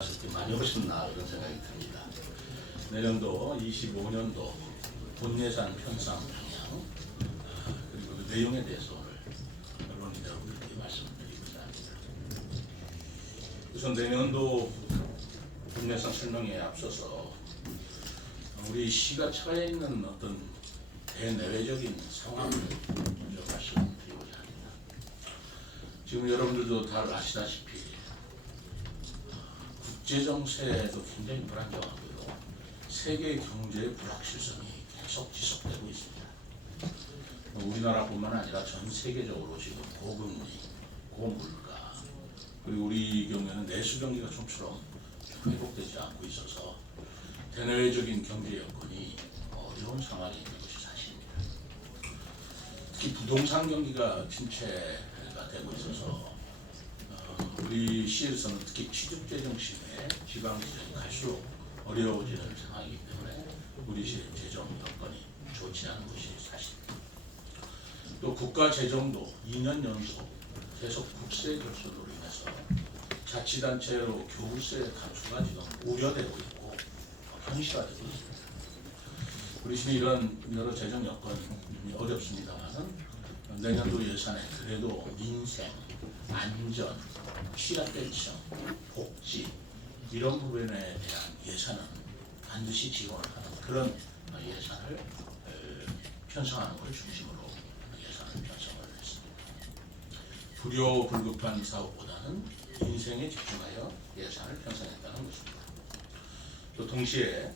이렇게 많이 오셨나 그런 생각이 듭니다. 내년도 25년도 본예산 편성 방향 그리고 그 내용에 대해서 오늘 언론인 여러분들께 말씀드리고자 합니다. 우선 내년도 본예산 설명에 앞서서 우리 시가 처해 있는 어떤 대내외적인 상황을 먼저 말씀드리고자 합니다. 지금 여러분들도 다 아시다시피 국제 정세도 굉장히 불안정하고요. 세계 경제의 불확실성이 계속 지속되고 있습니다. 우리나라뿐만 아니라 전 세계적으로 지금 고금리, 고물가, 그리고 우리 경우에는 내수 경기가 좀처럼 회복되지 않고 있어서 대내외적인 경제 여건이 어려운 상황이 있는 것이 사실입니다. 특히 부동산 경기가 침체가 되고 있어서 우리 시에서는 특히 취득재정심에 지방재정이 갈수록 어려워지는 상황이기 때문에 우리 시의 재정 여건이 좋지 않은 것이 사실입니다. 또 국가재정도 2년 연속 계속 국세 결손으로 인해서 자치단체로 교부세 감소가 지금 우려되고 있고 현실화되고 있습니다. 우리 시는 이런 여러 재정 여건이 어렵습니다만 내년도 예산에 그래도 민생, 안전, 취약계층, 복지 이런 부분에 대한 예산은 반드시 지원을 하는 그런 예산을 편성하는 걸 중심으로 예산을 편성을 했습니다. 불효불급한 사업보다는 인생에 집중하여 예산을 편성했다는 것입니다. 또 동시에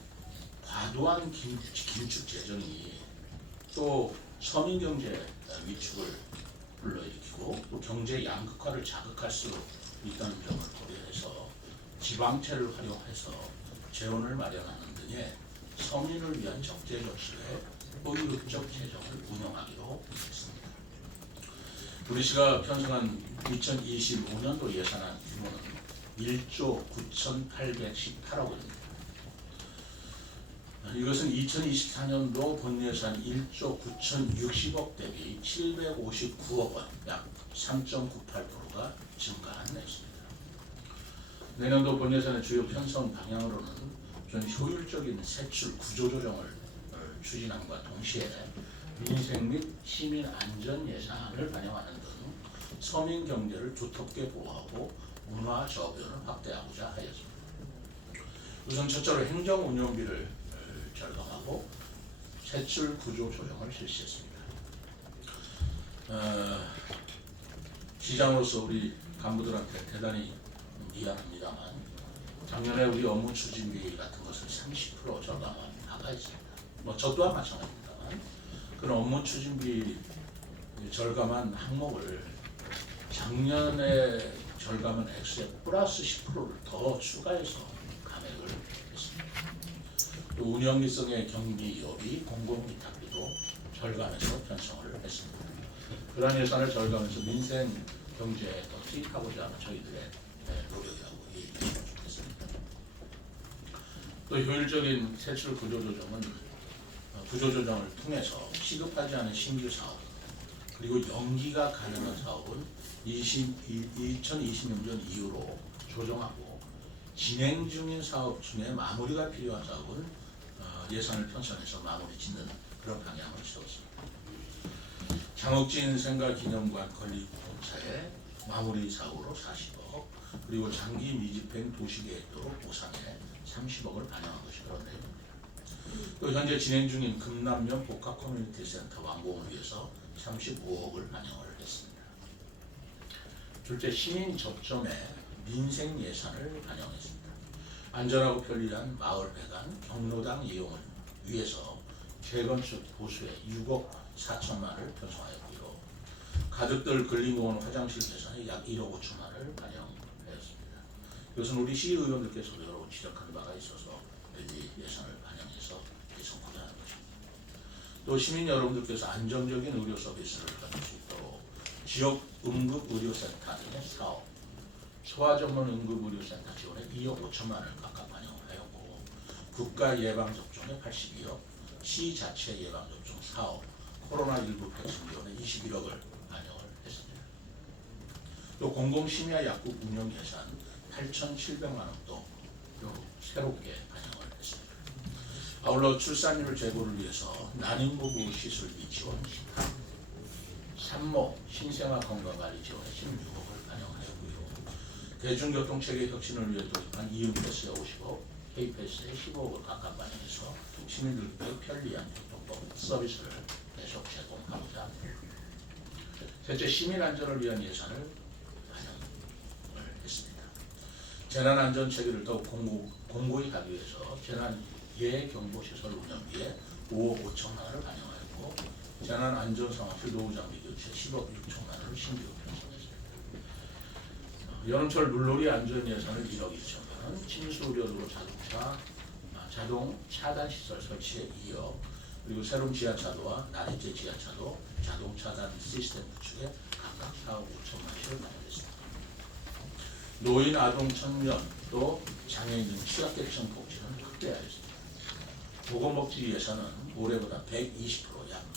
과도한 긴축 재정이 또 서민 경제 위축을 불러일으키고 또 경제 양극화를 자극할 수 있다는 점을 고려해서 지방채를 활용해서 재원을 마련하는 등의 서민을 위한 적재적소의 의욕적 재정을 운영하기로 했습니다. 우리 시가 편성한 2025년도 예산안 규모는 1조 9,818억 원입니다. 이것은 2024년도 본예산 1조 9,060억 대비 759억 원, 약 3.98%가 증가한 내수입니다. 내년도 본예산의 주요 편성 방향으로는 좀 효율적인 세출 구조 조정을 추진함과 동시에 민생 및 시민 안전 예산을 반영하는 등 서민 경제를 두텁게 보호하고 문화 저변을 확대하고자 하였습니다. 우선 첫째로 행정 운영비를 절감하고 세출 구조 조정을 실시했습니다. 시장으로서 우리 간부들한테 대단히 미안합니다만 작년에 우리 업무 추진비 같은 것을 30% 절감한 바가 있습니다. 저 또한 마찬가지입니다만 그런 업무 추진비 절감한 항목을 작년에 절감한 액수에 플러스 10%를 더 추가해서 감액을 했습니다. 또 운영기성의 경비여비, 공공위탁비도 절감해서 편성을 했습니다. 그러한 예산을 절감해서 민생 경제에 더 투입하고자 하는 저희들의 노력이라고 얘기하면 좋겠습니다. 또 효율적인 세출 구조조정을 통해서 시급하지 않은 신규 사업 그리고 연기가 가능한 사업은 2026년 이후로 조정하고 진행 중인 사업 중에 마무리가 필요한 사업은 예산을 편성해서 마무리 짓는 그런 방향을 세웠습니다. 장욱진 생가기념관 건립공사의 마무리 사고로 40억 그리고 장기 미집행 도시계획도로 보상에 30억을 반영한 것이 그런 내용입니다. 또 현재 진행 중인 금남면 복합 커뮤니티 센터 완공을 위해서 35억을 반영을 했습니다. 둘째, 시민 접점에 민생 예산을 반영했습니다. 안전하고 편리한 마을 배관, 경로당 이용을 위해서 재건축 보수에 6억 4천만을 편성하였고요. 가족들 근린공원 화장실 개선에 약 1억 5천만을 반영하였습니다. 이것은 우리 시의원들께서도 여러 지적한 바가 있어서 이 예산을 반영해서 개선하고자 하는 것입니다. 또 시민 여러분들께서 안정적인 의료 서비스를 받을 수 있도록 지역 응급의료센터 등의 사업, 소아전문 응급의료센터 지원에 2억 5천만을 각각 반영하였고 국가 예방접종에 82억, 시 자체 예방접종 사업, 코로나19 백신 지원에 21억을 반영을 했습니다. 또 공공심야 약국 운영 예산 8,700만 원도 새롭게 반영을 했습니다. 아울러 출산율 제고를 위해서 난임부부 시술비 지원 18억, 산모 신생아 건강관리 지원에 16억을 반영하였고요. 대중교통체계 혁신을 위해 도입한 이음패스에 50억, K패스에 15억을 각각 반영해서 시민들께 편리한 교통법 서비스를 계속 제공하고자 합니다. 셋째, 시민안전을 위한 예산을 반영을 했습니다. 재난안전체계를 더욱 공고히 하기 위해서 재난예경보시설 운영비에 5억 5천만 원을 반영하였고, 재난안전상황실 노후장비 교체 10억 6천만 원을 신규 편성했습니다. 여름철 물놀이 안전예산을 1억 2천만 원, 침수우려도로 자동 차단시설 설치에 2억, 그리고 새로운 지하차도와 나리제 지하차도 자동 차단 시스템 구축에 각각 4억 5천만 원을 반영했습니다. 노인, 아동, 청년, 또 장애인 등 취약계층 복지는 확대하였습니다. 보건복지 예산은 올해보다 120%, 약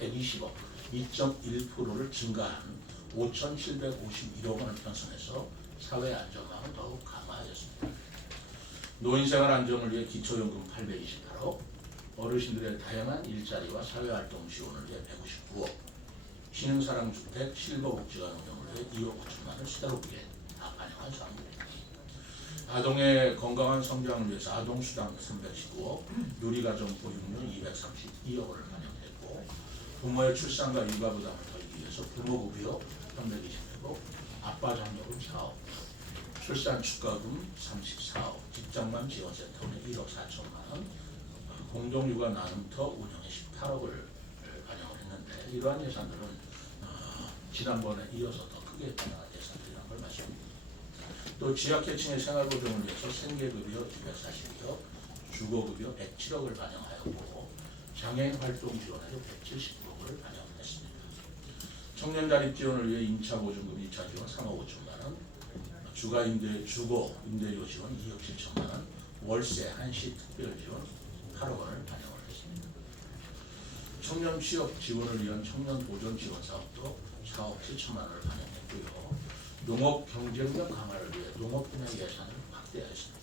120억, 2.1%를 증가한 5,751억 원을 편성해서 사회 안전망을 더욱 강화하였습니다. 노인생활 안정을 위해 기초연금 828억, 어르신들의 다양한 일자리와 사회활동 지원을 위해 159억, 신흥사랑주택 실버복지관 운영을 위해 2억 5천만 원을 새롭게 다 반영한 사항입니다. 아동의 건강한 성장을 위해서 아동수당 319억, 누리가정 보육료 232억 원을 반영했고, 부모의 출산과 육아부담을 덜기 위해서 부모급여 320억, 아빠장려금 4억, 출산축가금 34억, 직장맘 지원센터는 1억 4천만 원, 공동육아 나눔터 운영에 18억을 반영을 했는데, 이러한 예산들은 지난번에 이어서 더 크게 반영한 예산들이라는 걸 말씀드립니다. 또 지역계층의 생활보증을 위해서 생계급여 242억, 주거급여 107억을 반영하였고, 장애인 활동 지원에도 179억을 반영했습니다. 청년 자립 지원을 위해 임차보증금 2차 지원 3억 5천만 원, 주거 임대료 지원 2억 7천만 원, 월세 한시 특별 지원 8억 원을 반영을 했습니다. 청년 취업 지원을 위한 청년 도전 지원 사업도 4억 7천만 원을 반영했고요. 농업 경쟁력 강화를 위해 농업 분야 예산을 확대하였습니다.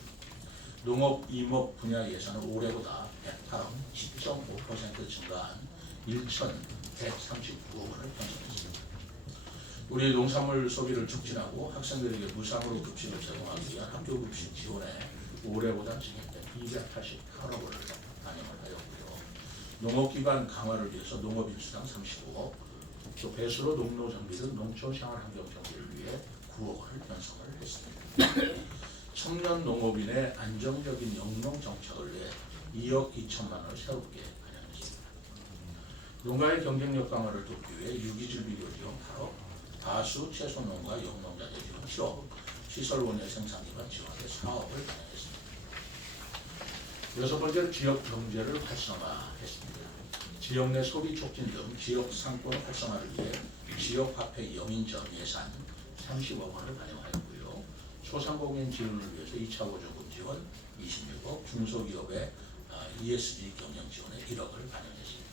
농업 임업 분야 예산은 올해보다 108억 10.5% 증가한 1,139억 원을 편성했습니다. 우리 농산물 소비를 촉진하고 학생들에게 무상으로 급식을 제공하기 위한 학교급식 지원에 올해보다 증액된 288억 원을 반영을 하였고요. 농업기반 강화를 위해서 농업인수당 35억, 또 배수로 농로 정비 등 농촌 생활환경 정비를 위해 9억 원을 편성을 했습니다. 청년 농업인의 안정적인 영농 정책을 위해 2억 2천만 원을 새롭게 반영했습니다. 농가의 경쟁력 강화를 돕기 위해 유기질비료 지원 8억, 다수 채소 농가 영농자재 지원 7억, 시설원의 생산 기반 지원에 4억을 반영했습니다. 여섯 번째로 지역 경제를 활성화했습니다. 지역 내 소비 촉진 등 지역 상권 활성화를 위해 지역화폐 영인전 예산 30억 원을 반영하였고요. 소상공인 지원을 위해서 2차 보조금 지원 26억, 중소기업의 ESG 경영 지원에 1억을 반영했습니다.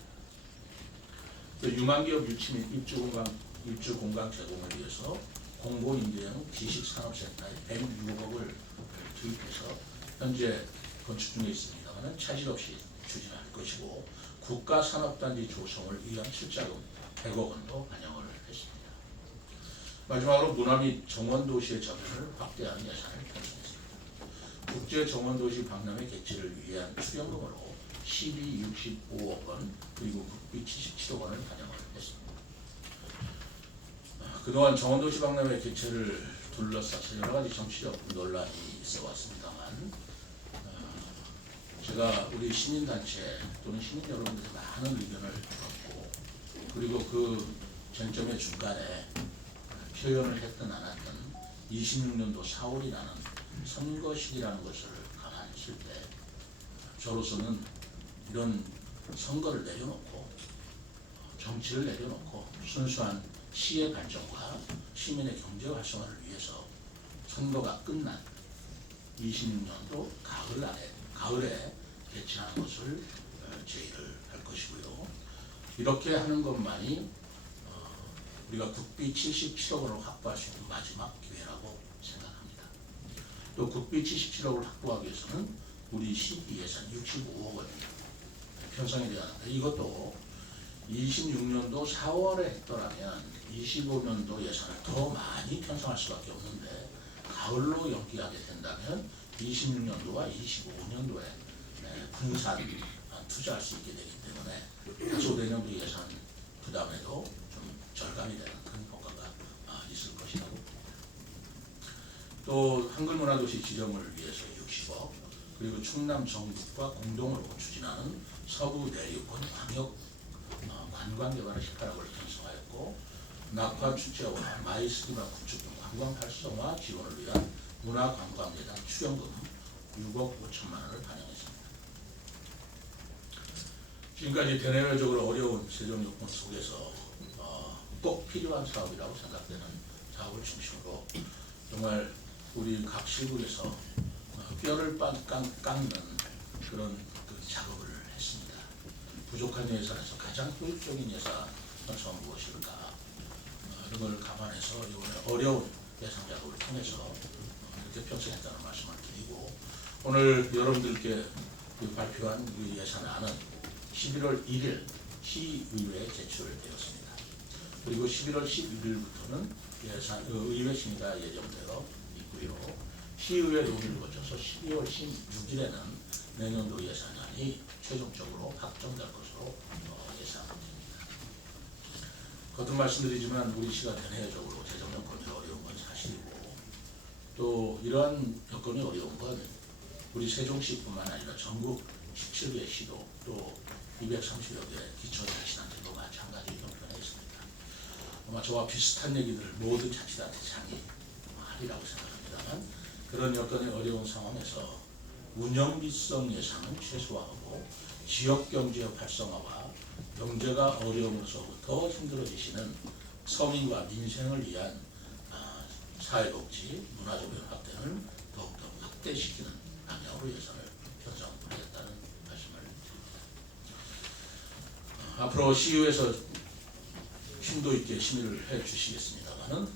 또 유망기업 유치 및 입주 공간 제공을 위해서 공고임대형 지식산업센터에 106억을 투입해서 현재 건축 중에 있습니다만 차질 없이 추진할 것이고, 국가산업단지 조성을 위한 실자금 100억 원도 반영을 했습니다. 마지막으로 문화 및 정원도시의 저변을 확대하는 예산을 편성했습니다. 국제정원도시 박람회 개최를 위한 수령금으로 1265억 원, 그리고 국비 77억 원을 반영을 했습니다. 그동안 정원도시 박람회 개최를 둘러싸서 여러 가지 정치적 논란이 있어 왔습니다만, 제가 우리 시민단체 또는 시민 여러분들의 많은 의견을 들었고, 그리고 그 쟁점의 중간에 표현을 했든 안 했든 26년도 4월이라는 선거 시기라는 것을 감안했을 때, 저로서는 이런 선거를 내려놓고 정치를 내려놓고 순수한 시의 발전과 시민의 경제 활성화를 위해서 선거가 끝난 26년도 가을에 개최하는 것을 제의를 할 것이고요. 이렇게 하는 것만이 우리가 국비 77억 원을 확보할 수 있는 마지막 기회라고 생각합니다. 또 국비 77억을 확보하기 위해서는 우리 시기 예산 65억 원 편성이 되어야 합니다. 이것도 26년도 4월에 했더라면 25년도 예산을 더 많이 편성할 수밖에 없는데 가을로 연기하게 된다면 26년도와 25년도에 분산 투자할 수 있게 되기 때문에 다소 내년도 예산 부담에도 좀 절감이 되는 그런 효과가 있을 것이라고 봅니다. 또 한글문화도시 지정을 위해서 60억, 그리고 충남 정북과 공동으로 추진하는 서부 내륙권 광역 관광개발의 18억을 편성하였고, 낙화 축제와 마이스기마 구축 등 관광 활성화 지원을 위한 문화관광재단 출연금 6억 5천만 원을 반영했습니다. 지금까지 대내외적으로 어려운 재정 여건 속에서 꼭 필요한 사업이라고 생각되는 사업을 중심으로 정말 우리 각 시국에서 뼈를 깎는 그런 작업을 했습니다. 부족한 예산에서 가장 효율적인 예산 편성은 무엇일까? 이런 걸 감안해서 이번에 어려운 예산 작업을 통해서 이렇게 편성했다는 말씀을 드리고, 오늘 여러분들께 발표한 이 예산안은 11월 1일 시의회에 제출되었습니다. 그리고 11월 11일부터는 의회 심의가 예정되어 있고요. 시의회 논의를 거쳐서 12월 16일에는 내년도 예산안이 최종적으로 확정될 것으로 예상됩니다. 거듭 말씀드리지만 우리 시가 대내적으로 재정 여건이 어려운 건 사실이고, 또 이러한 여건이 어려운 건 우리 세종시뿐만 아니라 전국 17개 시도 또 230여 개 기초자치단체도 마찬가지 형편에 있습니다. 아마 저와 비슷한 얘기들 모든 자치단체장이 하리라고 생각합니다만, 그런 여건이 어려운 상황에서 운영비성 예산은 최소화하고 지역경제 활성화와 경제가 어려움으로서 더 힘들어지시는 서민과 민생을 위한 사회복지, 문화적 확대는 더욱더 확대시키는 방향으로 예산을 편성하겠다는 말씀을 드립니다. 앞으로 시의회에서 심도 있게 심의를 해 주시겠습니다만은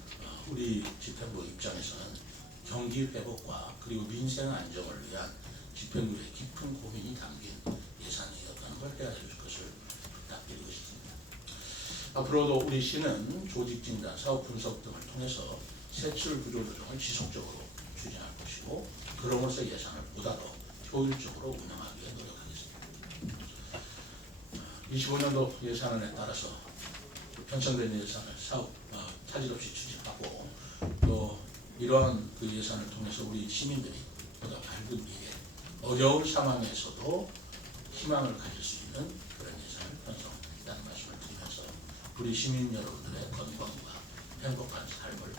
우리 집행부 입장에서는 경기 회복과 그리고 민생 안정을 위한 집행부의 깊은 고민이 담긴 예산이었다는 걸 헤아려 줄 것을 부탁드리고 싶습니다. 앞으로도 우리 시는 조직 진단, 사업 분석 등을 통해서 세출 구조 조정을 지속적으로 추진할 것이고, 그럼으로써 예산을 보다 더 효율적으로 운영하기 위해 노력하겠습니다. 25년도 예산안에 따라서 편성된 예산을 차질 없이 추진하고, 또 이러한 그 예산을 통해서 우리 시민들이 보다 밝은 미래, 어려운 상황에서도 희망을 가질 수 있는 그런 예산을 편성했다는 말씀을 드리면서 우리 시민 여러분들의 건강과 행복한 삶을